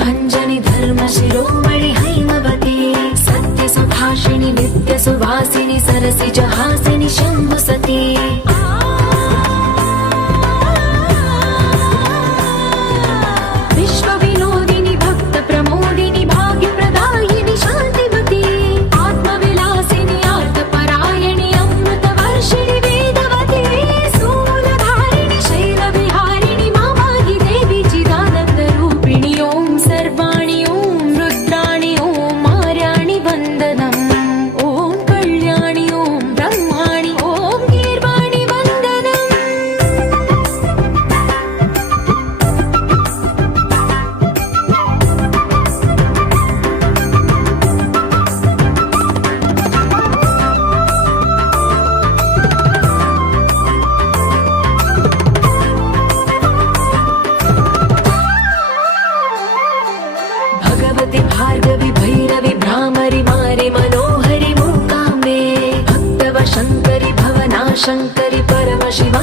भञ्जनि धर्म शिरोमणि हैमवती सत्य सुभाषिणि नित्य सुवासिनि सरसि जहासिनि शम्भुसती विश्व विनोदिनि भक्त प्रमोदिनि भाग्य प्रदायिनि शान्तिवती आत्मविलासिनि आर्तपरायणि अमृत वर्षिणि वेदवती स्थूलधारिणि शैलविहारिणि मामागि देवी चिदानन्द रूपिणि ओम सर्वाणि ओम रुद्राणि ओम आर्याणि वन्दनम् ओम कल्याणि ओम ब्रह्माणि ओम गीर्वाणि वन्दनम् भगवति भार्गवि भैरवि भ्रामरि मारि मनोहरि मूकाम्बे भक्तव शङ्करि भवनाशङ्करि परम शिव